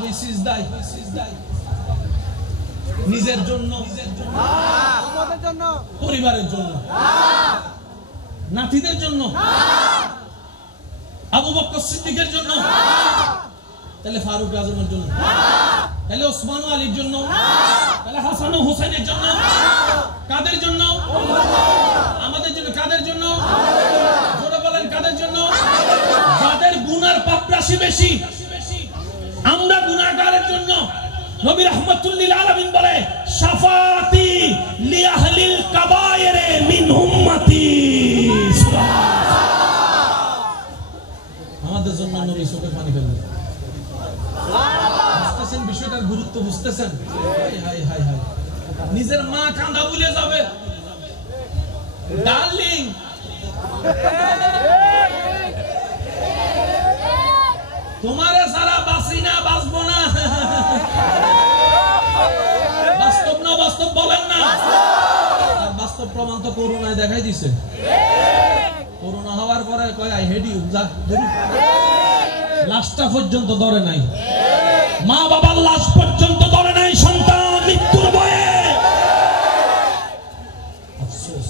নবী সিজদায় নিজের জন্য, আমাদের জন্য, পরিবারের জন্য, নাতিদের জন্য, আবু বকর সিদ্দিকের জন্য, তাহলে ফারুক আজমের জন্য, তাহলে ওসমান আলীর জন্য, তাহলে হাসান ও হুসাইনের জন্য, কাদের জন্য? আমাদের জন্য। কাদের জন্য? জোরে বলেন কাদের জন্য? যাদের গুনার পাপরাশি বেশি, আমরা গুনাহগারের জন্য। নবী রাহমাতুল লিল আলামিন বলে শাফাতি লি আহলিল কাবায়ের মিন উম্মতি। আমাদের জন্য নবী চোখে পানি ফেললেন। বুঝতেছেন বিষয়টার গুরুত্ব? বুঝতেছেন? হায় হায় হায়, নিজের মা কাঁদা ভুলে যাবে। ডার্লিং, তোমারে সারা বাঁচি না, বাঁচবো না। বাস্তব না বাস্তব বলেন না? আর বাস্তব প্রমাণ তো করোনায় দেখাই দিছে। করোনা হওয়ার পরে কয় আই হেড ইউ, লাশটা পর্যন্ত ধরে নাই, মা বাবার লাশ পর্যন্ত ধরে নাই সন্তান মৃত্যুর ভয়ে। আফসোস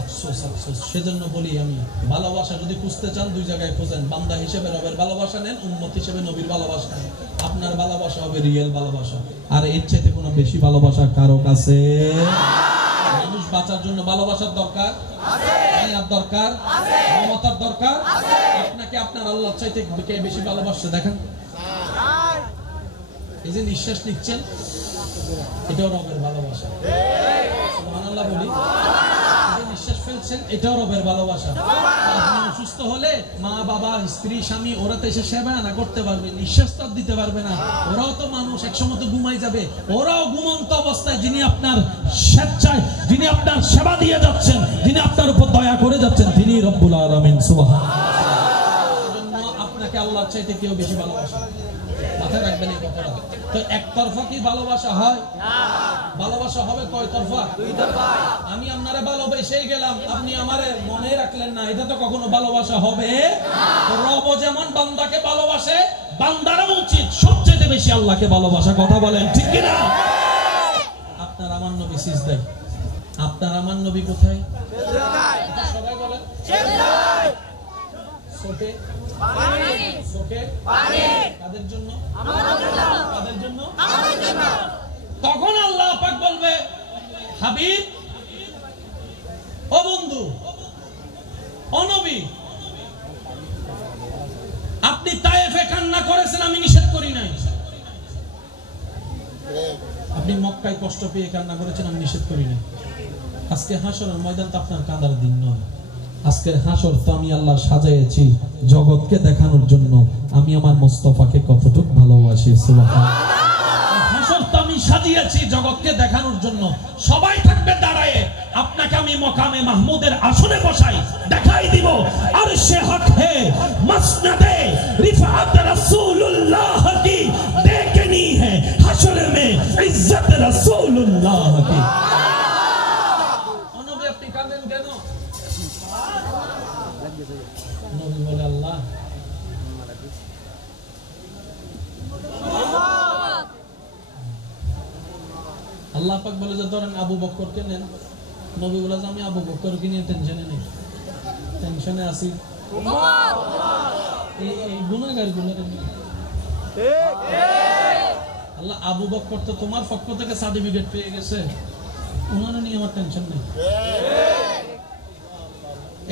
আফসোস আফসোস। সেজন্য বলি আমি, ভালোবাসা যদি খুঁজতে চান দুই জায়গায় খোঁজেন। বান্দা হিসেবে রবের ভালোবাসা নেন, উম্মত হিসেবে নবীর ভালোবাসা নেন। আপনার ভালোবাসা হবে রিয়েল ভালোবাসা। আর এর চাইতে কোনো বেশি ভালোবাসা কারো কাছে? মানুষ বাঁচার জন্য ভালোবাসার দরকার, মায়ার দরকার, মমতার দরকার। আপনাকে আপনার আল্লাহর চাইতে কে বেশি ভালোবাসছে দেখেন। এই যে নিঃশ্বাস নিচ্ছেন, এটাও রবের ভালোবাসা। সুবহানাল্লাহ বলি। নিঃশ্বাস ফেলছেন, এটাও রবের ভালোবাসা। আপনি অসুস্থ হলে মা বাবা স্ত্রী স্বামী ওরা তো এসে সেবা না করতে পারবে, নিঃশ্বাস তো দিতে পারবে না। ওরাও তো মানুষ, একসময় তো ঘুমাই যাবে। ওরাও ঘুমন্ত অবস্থায় যিনি আপনার স্বেচ্ছায়, যিনি আপনার সেবা দিয়ে যাচ্ছেন, যিনি আপনার উপর দয়া করে যাচ্ছেন, তিনি রব্বুল আলামিন। সুবহানাল্লাহ। এজন্য আপনাকে আল্লাহর চাইতে কেউ বেশি ভালোবাসে। মাথায় রাখবেন এই কথাটা। তো একতরফা কি ভালোবাসা হয়? ভালোবাসা হবে কয় তরফা? দুই তরফা। আমি আপনারে ভালোবেসেই গেলাম, আপনি আমারে মনে রাখলেন না, এটা তো কখনো ভালোবাসা হবে না। রব যেমন বান্দাকে ভালোবাসে, বান্দারও উচিত সবচেয়ে বেশি আল্লাহকে ভালোবাসা। কথা বলেন ঠিক কি না? আপনার আমার নবী সিজদায়, আপনার আমার নবী কোথায়? সিজদায়। সবাই বলেন সিজদায়। সোকে পানি, সোকে পানি। কাদের জন্য? আমাদের জন্য। কাদের জন্য? আমাদের জন্য। তখন আল্লাহ পাক বলবে, হাবিব, ও বন্ধু, ও নবী, আপনি তায়েফে কান্না করেছেন, আমি নিষেধ করি নাই। আপনি মক্কায় কষ্ট পেয়ে কান্না করেছেন, আমি নিষেধ করি নাই। আজকে হাসরের ময়দান তো আপনার কাঁদার দিন নয়। আজকের হাসর তো আমি আল্লাহ সাজাইছি জগৎকে দেখানোর জন্য আমি আমার মুস্তাফাকে কতটুকু ভালোবাসি। সুবহানাল্লাহ। হাসর তো আমি সাজিয়েছি জগৎকে দেখানোর জন্য। সবাই থাকবে দাঁড়ায়, আপনাকে আমি মকামে মাহমুদের আসনে বসাই, দেখাই দিব আরশে হক হে মসনদে রিফাত রাসূলুল্লাহ কি দেখনি है হাসর में इज्जत রাসূলুল্লাহ की। নবী আপনি কাঁদেন কেন? নবী বলে, আল্লাহ আল্লাহ পাক বলে যে ধরেন আবু বকরকে নেন। নবী বলে যে আমি আবু বকরকে নিয়ে টেনশনে নেই, টেনশনে আছি এই গুনাহগার গুনাহগার। আল্লাহ আবু বকর তো তোমার পক্ষ থেকে সার্টিফিকেট পেয়ে গেছে, ওনারা নিয়ে আমার টেনশন নেই।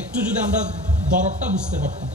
একটু যদি আমরা দরদটা বুঝতে পারতাম।